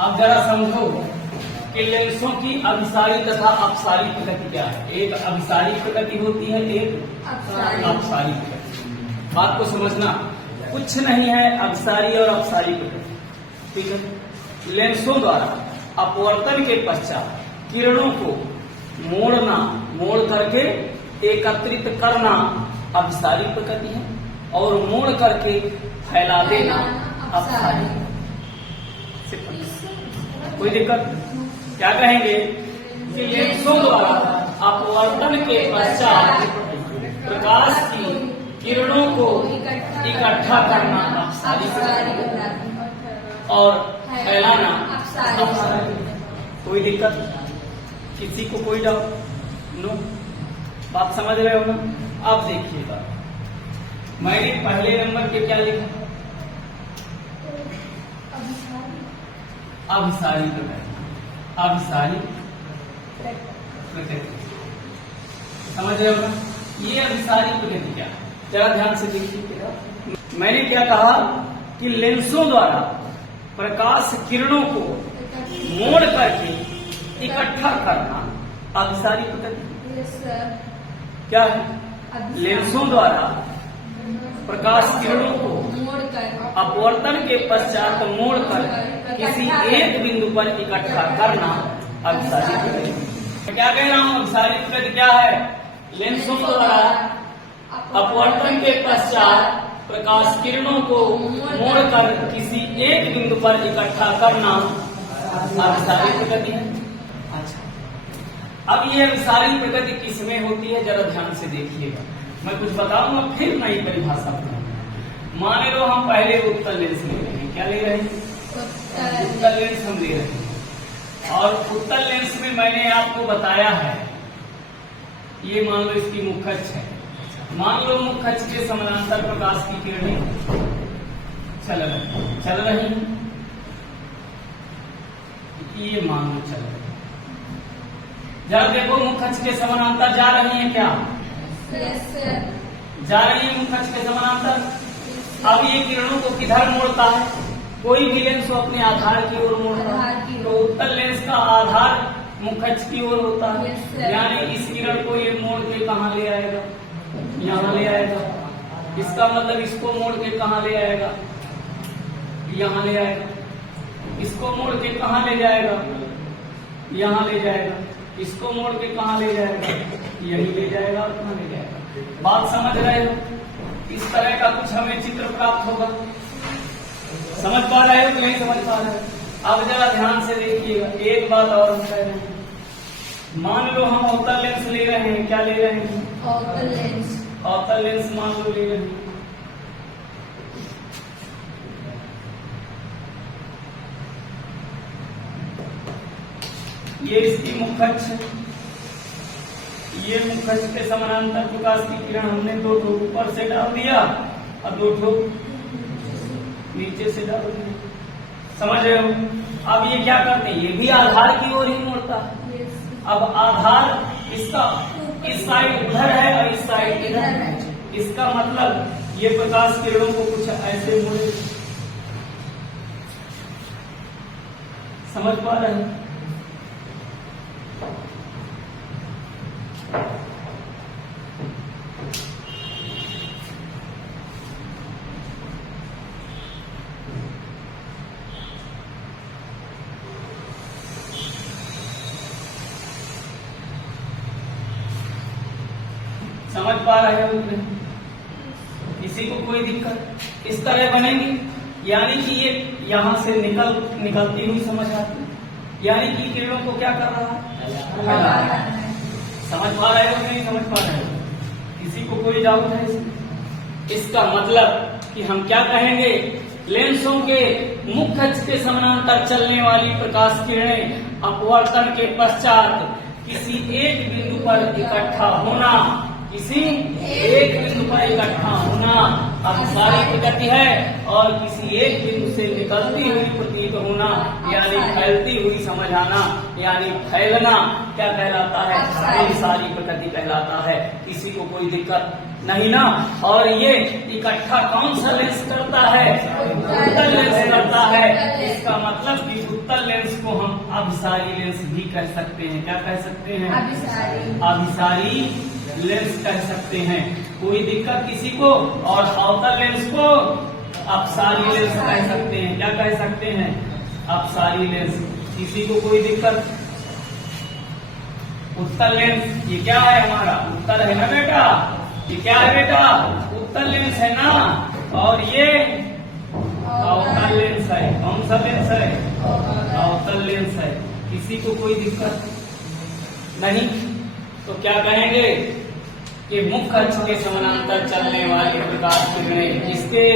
अब जरा समझो कि लेंसों की अभिसारी तथा अपसारी प्रकृति क्या है। एक अभिसारी प्रकृति होती है, एक अपसारी प्रकृति। बात को समझना, कुछ नहीं है अभिसारी और अपसारी प्रकृति, ठीक है। लेंसों द्वारा अपवर्तन के पश्चात किरणों को मोड़ना, मोड़ करके एकत्रित करना अभिसारी प्रकृति है, और मोड़ करके फैला देना अपसारी। कोई दिक्कत? क्या कहेंगे कि लेंसों द्वारा अपवर्तन के पश्चात प्रकाश की किरणों को इकट्ठा करना अपसारी और फैलाना अपसारी। कोई दिक्कत? किसी को कोई डाउट? नो? बात समझ रहे हो ना? अब देखिएगा, मैंने पहले नंबर पे क्या लिखा? अभिसारी प्रकृति। अभिसारी प्रकृति समझ रहे हो ना? ये अभिसारी प्रकृति क्या है, जरा ध्यान से देखिए। मैंने क्या कहा कि लेंसों द्वारा प्रकाश किरणों को मोड़ करके इकट्ठा करना अभिसारी प्रकृति क्या है। लेंसों द्वारा प्रकाश किरणों को अपवर्तन के पश्चात मोड़कर किसी एक बिंदु पर इकट्ठा करना अभिसारी प्रकृति। क्या कह रहा हूँ? अभिसारी प्रकृति क्या है? लेंसों द्वारा अपवर्तन के पश्चात प्रकाश किरणों को मोड़कर किसी एक बिंदु पर इकट्ठा करना अभिसारी प्रकृति है। अच्छा, अब ये अभिसारी प्रकृति किसमें होती है, जरा ध्यान से देखिएगा। मैं कुछ बताऊंगा फिर नई परिभाषा पढ़ूंगा। मान लो हम पहले उत्तल लेंस ले रहे हैं। क्या ले रहे हैं? उत्तल लेंस हम ले रहे हैं, और उत्तल लेंस में मैंने आपको बताया है, ये मान लो इसकी मुख्य अक्ष है। मान लो मुख्य अक्ष के समानांतर प्रकाश की किरणें चल रही, ये मान लो चल रही। जरा देखो, मुख्य अक्ष के समानांतर जा रही है क्या? जा रही है मुख्य अक्ष के समानांतर। अब ये किरणों को किधर मोड़ता है? कोई भी लेंस अपने आधार की ओर मोड़ता है, तो उत्तल लेंस का आधार मुख्य अक्ष की ओर होता है। यानी इस किरण को ये मोड़ के कहाँ ले आएगा? यहाँ ले आएगा। इसका मतलब इसको मोड़ के कहाँ ले आएगा? यहाँ ले आएगा। इसको मोड़ के कहाँ ले जाएगा? यहाँ ले जाएगा। इसको मोड़ के कहाँ ले जाएगा? यही ले जाएगा। और कहाँ ले जाएगा? बात समझ रहे हो? इस तरह का कुछ हमें चित्र प्राप्त होगा। समझ पा रहे हो कि नहीं समझ पा रहे हो? अब जरा ध्यान से देखिएगा, एक बात और हम कह रहे हैं। मान लो हम अवतल लेंस ले रहे हैं। क्या ले रहे हैं? अवतल लेंस। अवतल लेंस मान लो ले रहे हैं। ये इसकी मुख्य अक्ष है। ये मुख्य अक्ष के समानांतर प्रकाश की किरण हमने दो ठो ऊपर से डाल दिया और दो ठो नीचे से डाल दिया। समझ रहे हो? अब ये क्या करते हैं? ये भी आधार की ओर ही मोड़ता है। अब आधार इसका इस साइड उधर है और इस साइड इधर है। इसका मतलब ये प्रकाश किरणों को कुछ ऐसे मोड़े। समझ पा रहे हैं? समझ पा रहे हो? किसी को कोई दिक्कत? इस तरह बनेंगी, यानी कि ये यहां से निकलती हुई समझ आती, यानी कि किरणों को क्या कर रहा है? समझ पा रहे हो कि नहीं समझ पा रहे हो? किसी को कोई डाउट है इसमें? इसका मतलब कि हम क्या कहेंगे? लेंसों के मुख्य अक्ष के समानांतर चलने वाली प्रकाश किरणें अपवर्तन के पश्चात किसी एक बिंदु पर इकट्ठा होना, किसी एक बिंदु पर इकट्ठा होना अभिसारी प्रकृति है, और किसी एक बिंदु से निकलती हुई प्रतीत होना यानी फैलती हुई समझ आना यानी फैलना क्या कहलाता है? अभिसारी प्रकृति कहलाता है। किसी को कोई दिक्कत नहीं ना? और ये इकट्ठा कौन सा लेंस करता है? उत्तल लेंस करता है। इसका मतलब कि उत्तल लेंस अभिसारी लेंस भी कह सकते हैं। क्या कह सकते हैं? अभिसारी। अभिसारी लेंस कह सकते हैं। कोई दिक्कत किसी को? और अवतल लेंस को अपसारी लेंस कह सकते हैं। क्या कह सकते हैं? अपसारी लेंस। किसी को कोई दिक्कत? उत्तल लेंस, ये क्या है हमारा? उत्तल है ना बेटा? ये क्या है बेटा? उत्तल लेंस है ना? और ये अवतल लेंस है। कौन सा लेंस है? अवतल लेंस है। किसी को कोई दिक्कत नहीं? तो क्या कहेंगे कि मुख्य अक्ष के समानांतर चलने वाली प्रकाश किरणें, किसके?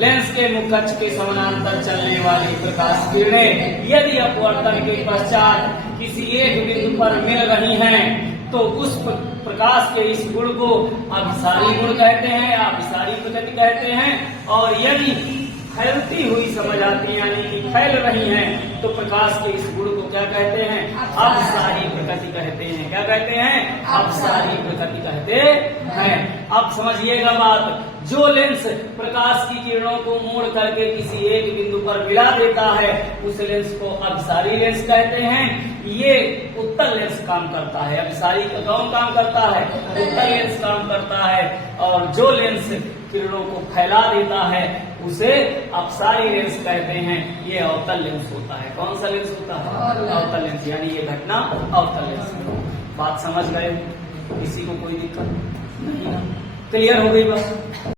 लेंस के मुख्य अक्ष के समानांतर चलने वाली प्रकाश किरणें यदि अपवर्तन के पश्चात किसी एक बिंदु पर मिल रही हैं तो उस प्रकाश के इस गुण को अभिसारी गुण कहते हैं या अभिसारी प्रकृति कहते हैं। और यदि फैलती हुई समझ आती है यानी कि फैल रही हैं तो प्रकाश के इस गुण को क्या कहते हैं? अपसारी प्रकृति कहते हैं। क्या कहते हैं? अपसारी प्रकृति कहते हैं। अब समझिएगा बात, जो लेंस प्रकाश की किरणों को मोड़ करके किसी एक बिंदु पर मिला देता है उस लेंस को अभिसारी लेंस कहते हैं। ये उत्तल लेंस काम करता है। अभिसारी का कौन काम करता है? उत्तल लेंस काम करता है। और जो लेंस किरणों को फैला देता है उसे अपसारी लेंस कहते हैं। ये अवतल लेंस होता है। कौन सा लेंस होता है? अवतल लेंस, यानी ये घटना अवतल लेंस में। बात समझ गए? किसी को कोई दिक्कत नहीं ना? क्लियर हो गई बात?